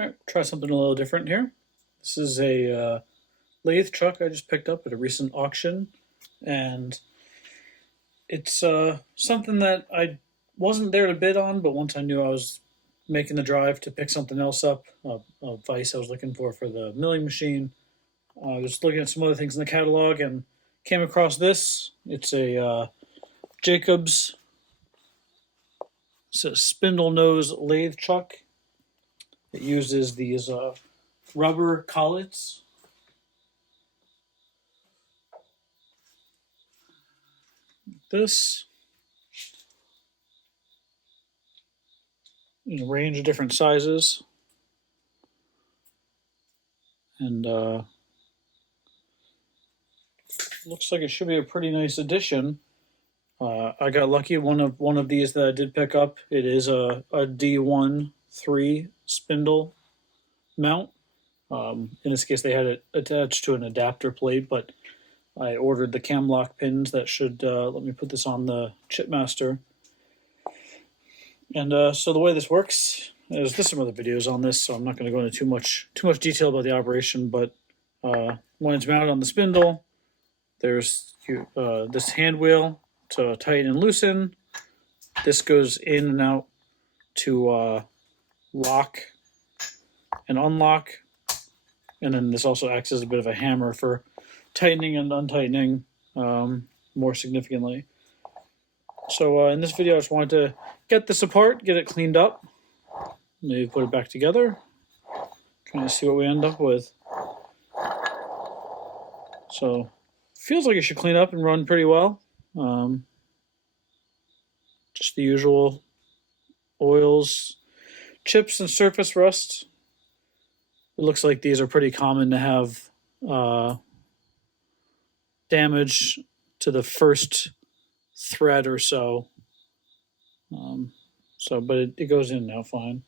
Alright, try something a little different here. This is a lathe truck I just picked up at a recent auction, and it's something that I wasn't there to bid on, but once I knew I was making the drive to pick something else up, a vise I was looking for the milling machine, I was looking at some other things in the catalog and came across this. It's a Jacobs, it's a spindle nose lathe truck. It uses these rubber collets. This, in a range of different sizes, and looks like it should be a pretty nice addition. I got lucky. One of these that I did pick up, it is a D1-3 spindle mount. In this case, they had it attached to an adapter plate, but I ordered the cam lock pins that should let me put this on the Chipmaster. And so the way this works is, there's some other videos on this, so I'm not going to go into too much detail about the operation. But when it's mounted on the spindle, there's this hand wheel to tighten and loosen. This goes in and out to lock and unlock, and then this also acts as a bit of a hammer for tightening and untightening more significantly. So in this video, I just wanted to get this apart, get it cleaned up, maybe put it back together, trying to see what we end up with. So feels like it should clean up and run pretty well. Just the usual oils, chips, and surface rust. It looks like these are pretty common to have damage to the first thread or so. But it goes in now fine.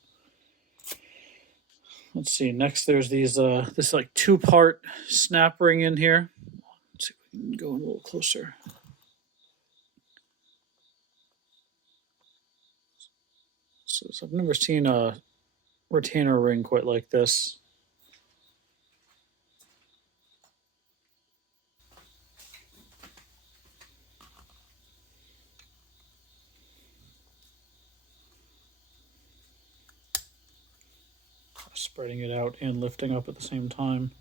Let's see. Next, there's these this like two-part snap ring in here. Let's see if we can go in a little closer. So I've never seen a retainer ring quite like this. Spreading it out and lifting up at the same time.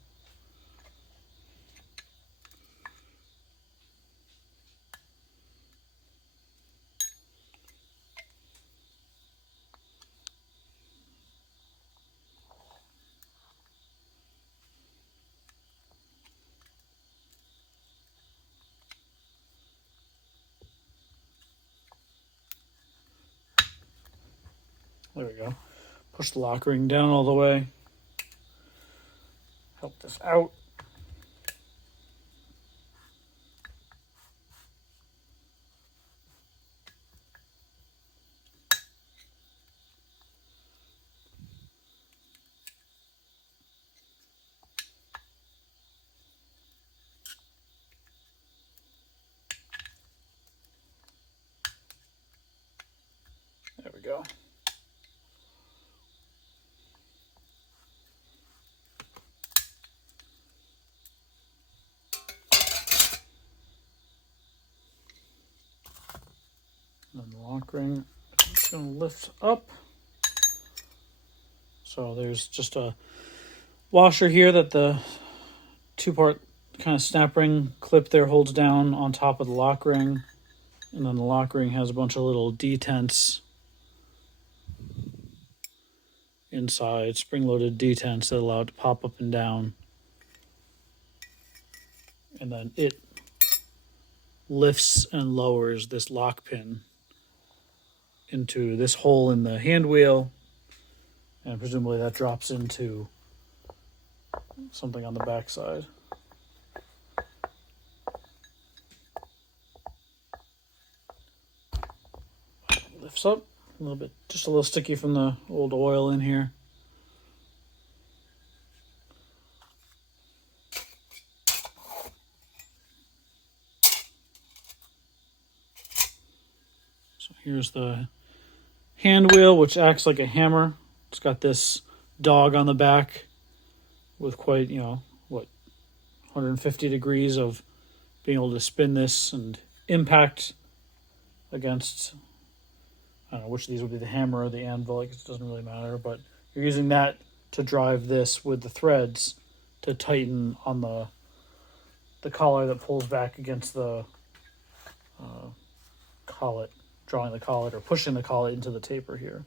There we go. Push the lock ring down all the way. Help this out. There we go. And the lock ring is going to lift up. So there's just a washer here that the two-part kind of snap ring clip there holds down on top of the lock ring. And then the lock ring has a bunch of little detents inside, spring-loaded detents that allow it to pop up and down. And then it lifts and lowers this lock pin into this hole in the hand wheel, and presumably that drops into something on the back side. Lifts up a little bit, just a little sticky from the old oil in here. So here's the hand wheel, which acts like a hammer. It's got this dog on the back with quite, you know, what, 150 degrees of being able to spin this and impact against, I don't know which of these would be the hammer or the anvil, like it doesn't really matter, but you're using that to drive this with the threads to tighten on the collar that pulls back against the collet, drawing the collet or pushing the collet into the taper here.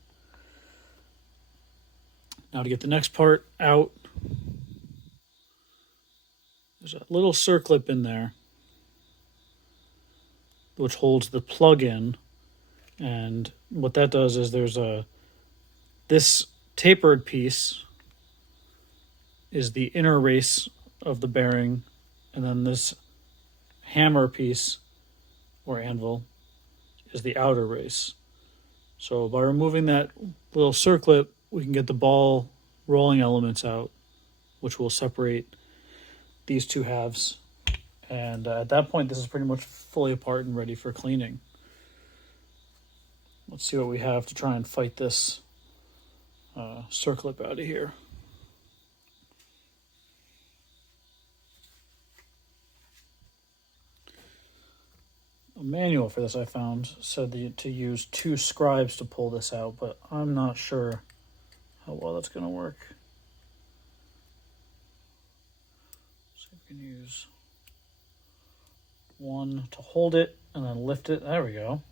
Now to get the next part out, there's a little circlip in there which holds the plug in, and what that does is there's this tapered piece is the inner race of the bearing, and then this hammer piece or anvil is the outer race. So by removing that little circlip, we can get the ball rolling elements out, which will separate these two halves. And at that point, this is pretty much fully apart and ready for cleaning. Let's see what we have to try and fight this circlip out of here. A manual for this I found said to use 2 scribes to pull this out, but I'm not sure how well that's going to work. So we can use 1 to hold it and then lift it. There we go.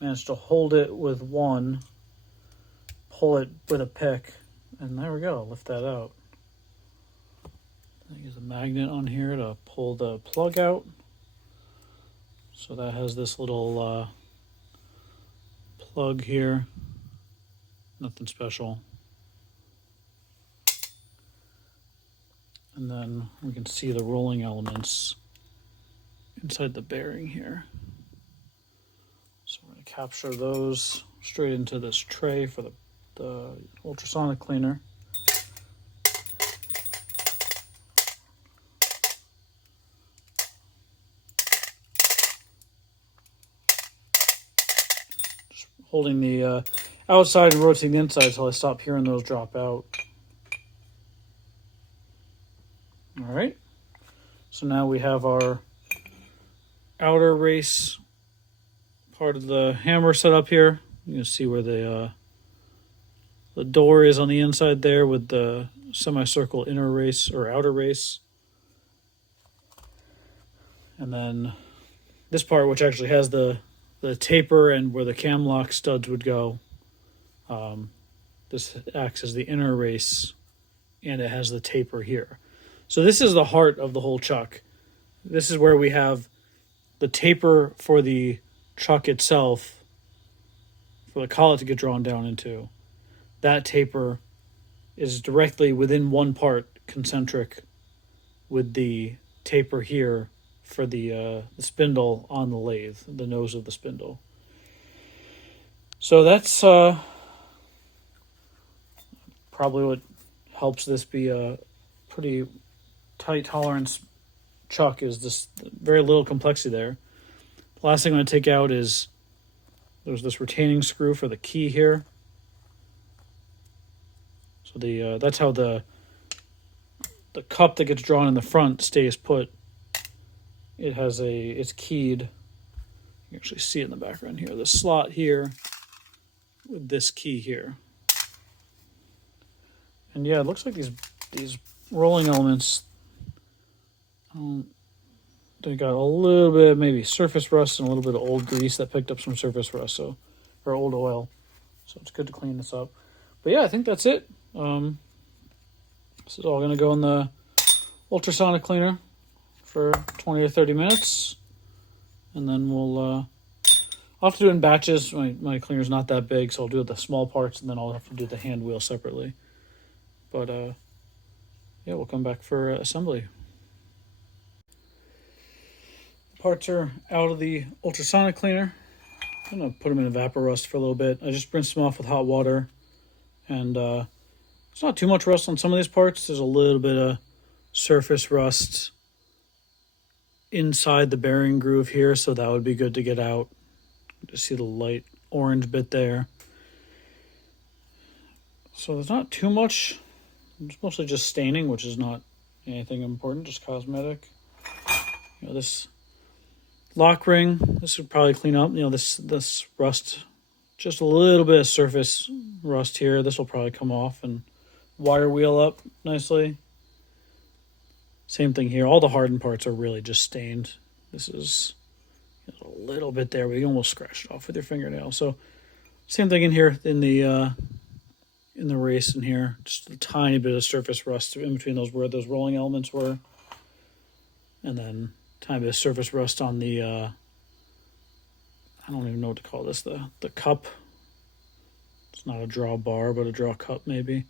Managed to hold it with 1, pull it with a pick, and there we go, lift that out. Use a magnet on here to pull the plug out. So that has this little plug here. Nothing special. And then we can see the rolling elements inside the bearing here. So we're going to capture those straight into this tray for the ultrasonic cleaner. Holding the outside and rotating the inside until I stop hearing those drop out. All right. So now we have our outer race part of the hammer set up here. You can see where the door is on the inside there with the semicircle inner race or outer race. And then this part, which actually has the taper and where the cam lock studs would go. This acts as the inner race, and it has the taper here. So this is the heart of the whole chuck. This is where we have the taper for the chuck itself, for the collet to get drawn down into. That taper is directly within one part concentric with the taper here for the spindle on the lathe, the nose of the spindle. So that's probably what helps this be a pretty tight tolerance chuck, is this very little complexity there. The last thing I'm going to take out is there's this retaining screw for the key here. So that's how the cup that gets drawn in the front stays put. It's keyed. You can actually see it in the background here. The slot here with this key here. And yeah, it looks like these rolling elements, they got a little bit of maybe surface rust and a little bit of old grease that picked up some surface rust, or old oil. So it's good to clean this up. But yeah, I think that's it. This is all going to go in the ultrasonic cleaner for 20 or 30 minutes, and then I'll have to do it in batches. My cleaner's not that big, so I'll do the small parts, and then I'll have to do the hand wheel separately. But yeah, we'll come back for assembly. Parts are out of the ultrasonic cleaner. I'm going to put them in evaporust for a little bit. I just rinsed them off with hot water, and there's not too much rust on some of these parts. There's a little bit of surface rust inside the bearing groove here, so that would be good to get out. Just see the light orange bit there. So there's not too much. It's mostly just staining, which is not anything important, just cosmetic. This lock ring, this would probably clean up. This rust, just a little bit of surface rust here. This will probably come off and wire wheel up nicely. Same thing here. All the hardened parts are really just stained. This is a little bit there, but you almost scratched it off with your fingernail. So same thing in here in the race in here. Just a tiny bit of surface rust in between those where those rolling elements were. And then tiny bit of surface rust on the I don't even know what to call this, the cup. It's not a draw bar, but a draw cup maybe.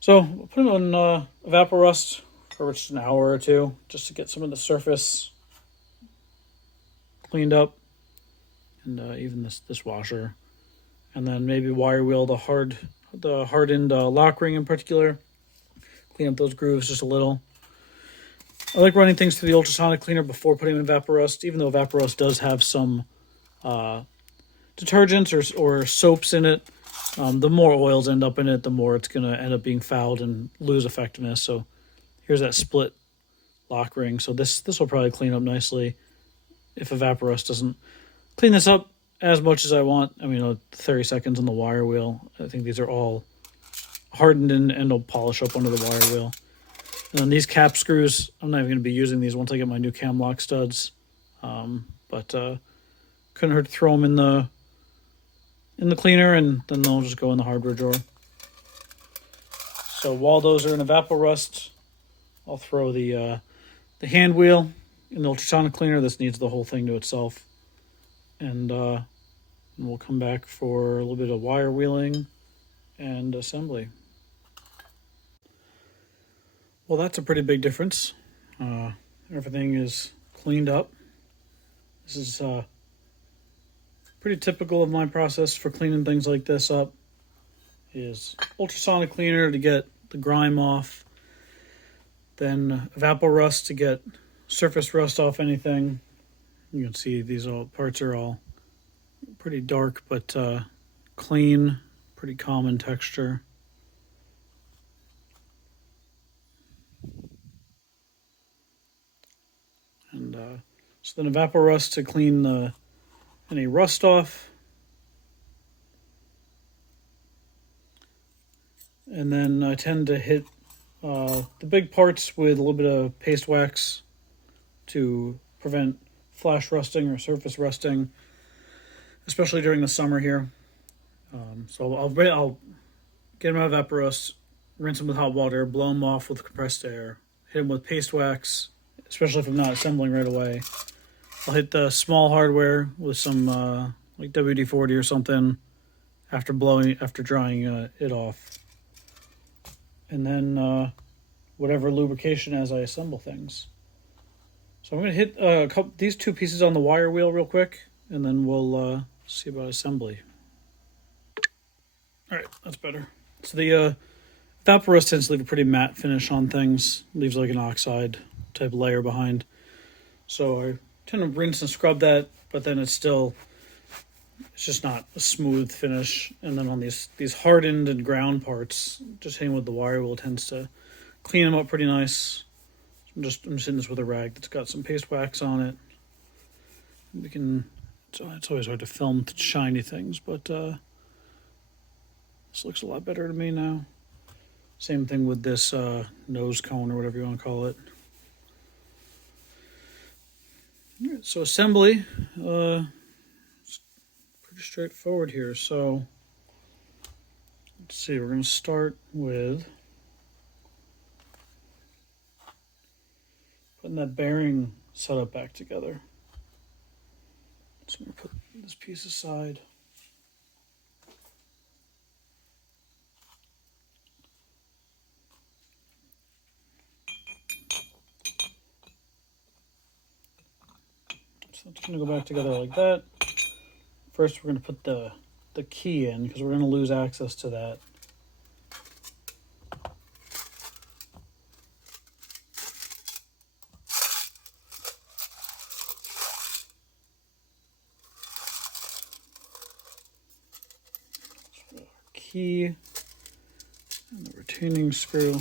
So we'll put them on Evaporust for just an hour or two, just to get some of the surface cleaned up, and even this washer, and then maybe wire wheel the hardened lock ring in particular. Clean up those grooves just a little. I like running things through the ultrasonic cleaner before putting them in Evaporust, even though Evaporust does have some detergents or soaps in it. The more oils end up in it, the more it's going to end up being fouled and lose effectiveness. So here's that split lock ring. So this will probably clean up nicely if Evaporust doesn't clean this up as much as I want. I mean, 30 seconds on the wire wheel. I think these are all hardened and will polish up under the wire wheel. And then these cap screws, I'm not even going to be using these once I get my new cam lock studs. But couldn't hurt to throw them in the cleaner, and then they'll just go in the hardware drawer. So while those are in Evaporust, I'll throw the hand wheel in the ultrasonic cleaner. This needs the whole thing to itself. And we'll come back for a little bit of wire wheeling and assembly. Well, that's a pretty big difference. Everything is cleaned up. This is pretty typical of my process for cleaning things like this up. Is ultrasonic cleaner to get the grime off, then Evaporust to get surface rust off anything. You can see these parts are all pretty dark but clean, pretty common texture. And so then Evaporust to clean any rust off. And then I tend to hit the big parts with a little bit of paste wax to prevent flash rusting or surface rusting, especially during the summer here. So I'll get them out of Evaporust, rinse them with hot water, blow them off with compressed air, hit them with paste wax, especially if I'm not assembling right away. I'll hit the small hardware with some like WD-40 or something after drying it off. And then whatever lubrication as I assemble things. So I'm going to hit these two pieces on the wire wheel real quick, and then we'll see about assembly. All right, that's better. So the Evaporust tends to leave a pretty matte finish on things, leaves like an oxide type layer behind. So I tend to rinse and scrub that, but then it's just not a smooth finish. And then on these hardened and ground parts, just hitting with the wire wheel tends to clean them up pretty nice. I'm just hitting this with a rag that's got some paste wax on it. It's always hard to film shiny things, but this looks a lot better to me now. Same thing with this nose cone or whatever you want to call it. All right, so assembly, it's pretty straightforward here. So let's see, we're going to start with putting that bearing setup back together. So I'm going to put this piece aside. So it's going to go back together like that. First, we're going to put the key in because we're going to lose access to that. key and the retaining screw.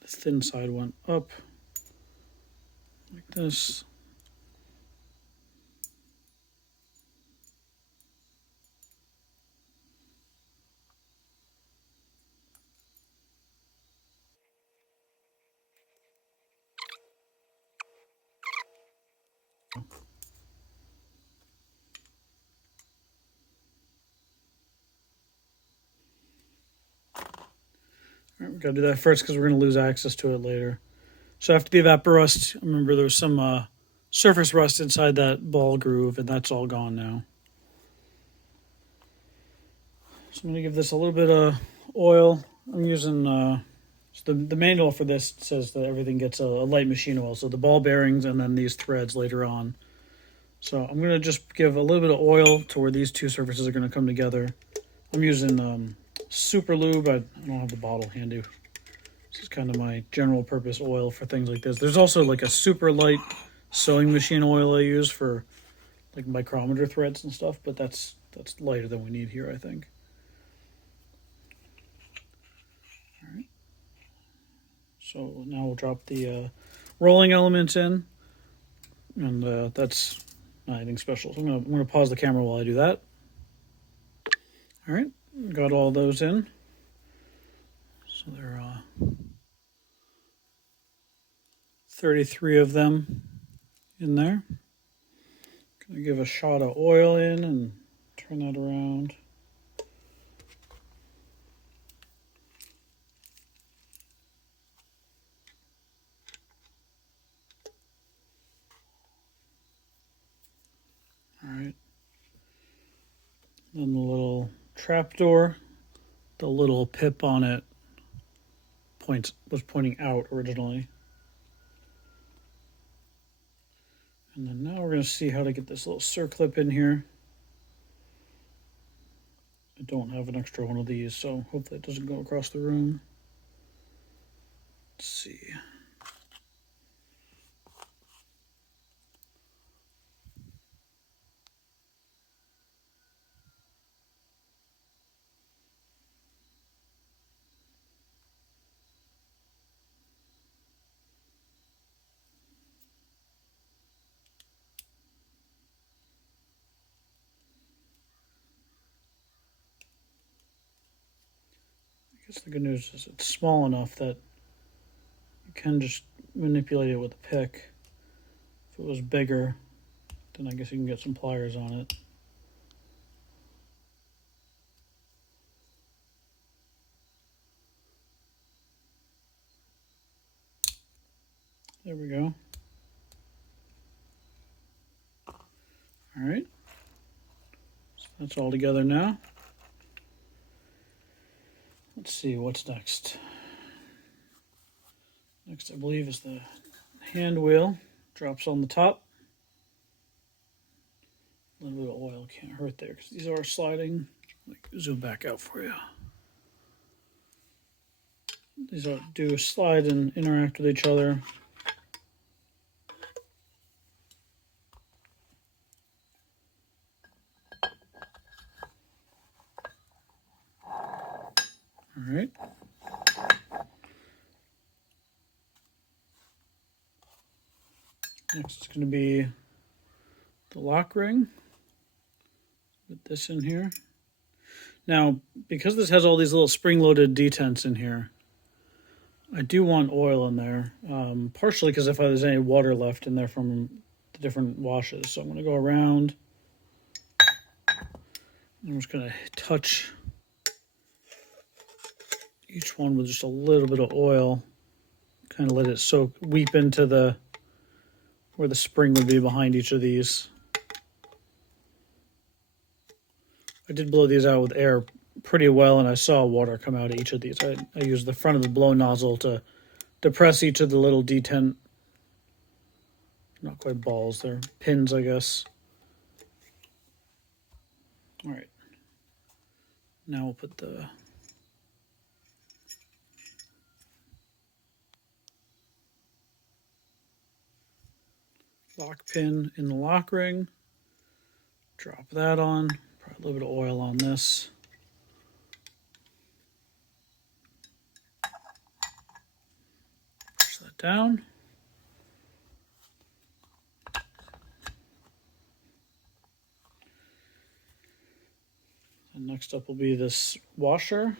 The thin side went up like this. All right, we gotta do that first because we're gonna lose access to it later. So after the evapor rust, remember there was some surface rust inside that ball groove, and that's all gone now. So I'm gonna give this a little bit of oil. I'm using so the manual for this says that everything gets a light machine oil, so the ball bearings and then these threads later on. So I'm gonna just give a little bit of oil to where these two surfaces are gonna come together. I'm using Super Lube. I don't have the bottle handy. This is kind of my general purpose oil for things like this. There's also like a super light sewing machine oil I use for like micrometer threads and stuff, but that's lighter than we need here, I think. All right. So now we'll drop the rolling elements in, and that's not anything special. So I'm gonna pause the camera while I do that. All right, got all those in. So there are 33 of them in there. Gonna give a shot of oil in and turn that around. All right. Then the little trapdoor, the little pip on it was pointing out originally. And then now we're going to see how to get this little circlip in here. I don't have an extra one of these, so hopefully it doesn't go across the room. Let's see. I guess the good news is it's small enough that you can just manipulate it with a pick. If it was bigger, then I guess you can get some pliers on it. There we go. All right. So that's all together now. Let's see what's next. Next, I believe, is the hand wheel. Drops on the top. A little bit of oil can't hurt there because these are sliding. Zoom back out for you. These do slide and interact with each other. All right. Next is going to be the lock ring. Put this in here. Now, because this has all these little spring-loaded detents in here, I do want oil in there, partially because if there's any water left in there from the different washes. So I'm going to go around. I'm just going to touch each one with just a little bit of oil. Kind of let it weep into where the spring would be behind each of these. I did blow these out with air pretty well, and I saw water come out of each of these. I used the front of the blow nozzle to depress each of the little detent. Not quite balls, they're pins, I guess. All right. Now we'll put the lock pin in the lock ring. Drop that on. Probably a little bit of oil on this. Push that down. And next up will be this washer.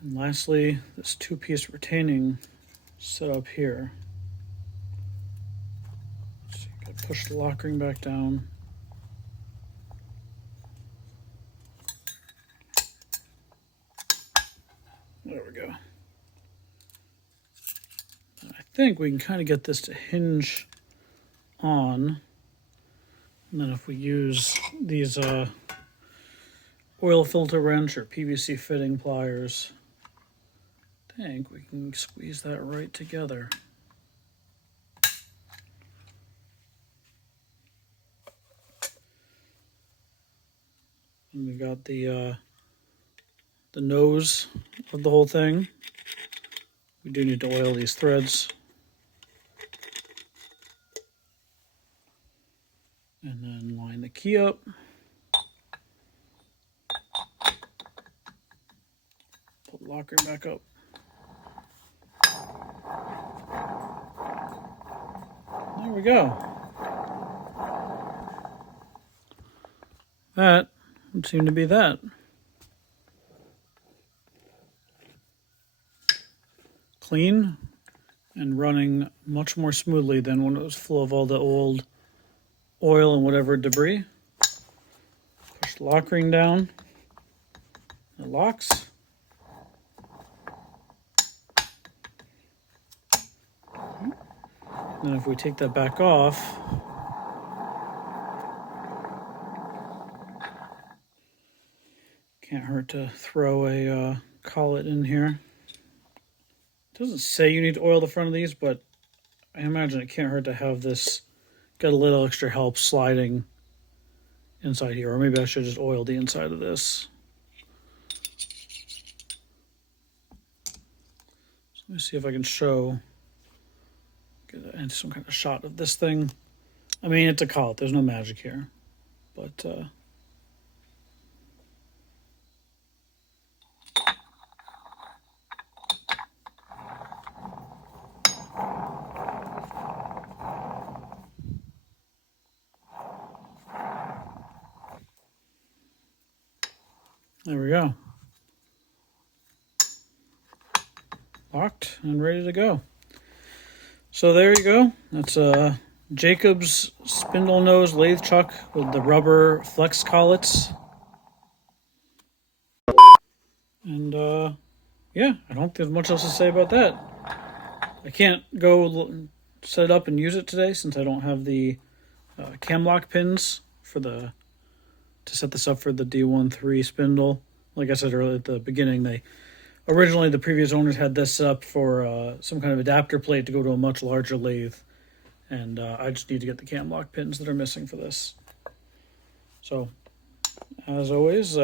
And lastly, this two-piece retaining setup here. So you can push the lock ring back down. There we go. And I think we can kind of get this to hinge on. And then if we use these oil filter wrench or PVC fitting pliers, I think we can squeeze that right together. And we got the nose of the whole thing. We do need to oil these threads. And then line the key up. Pull the lock ring back up. There we go. That would seem to be that. Clean and running much more smoothly than when it was full of all the old oil and whatever debris. Push the lock ring down. It locks. Then if we take that back off, can't hurt to throw a collet in here. It doesn't say you need to oil the front of these, but I imagine it can't hurt to have this get a little extra help sliding inside here. Or maybe I should just oil the inside of this. So let me see if I can get some kind of shot of this thing. I mean, it's a collet. There's no magic here. But there we go. Locked and ready to go. So there you go. That's a Jacob's spindle nose lathe chuck with the rubber flex collets. And yeah, I don't think there's much else to say about that. I can't go set it up and use it today since I don't have the cam lock pins to set this up for the D13 spindle. Like I said earlier at the beginning, originally the previous owners had this up for some kind of adapter plate to go to a much larger lathe, and I just need to get the cam lock pins that are missing for this. So, as always,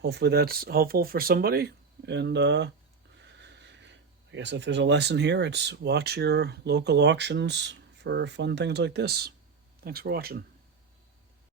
hopefully that's helpful for somebody, and I guess if there's a lesson here, it's watch your local auctions for fun things like this. Thanks for watching.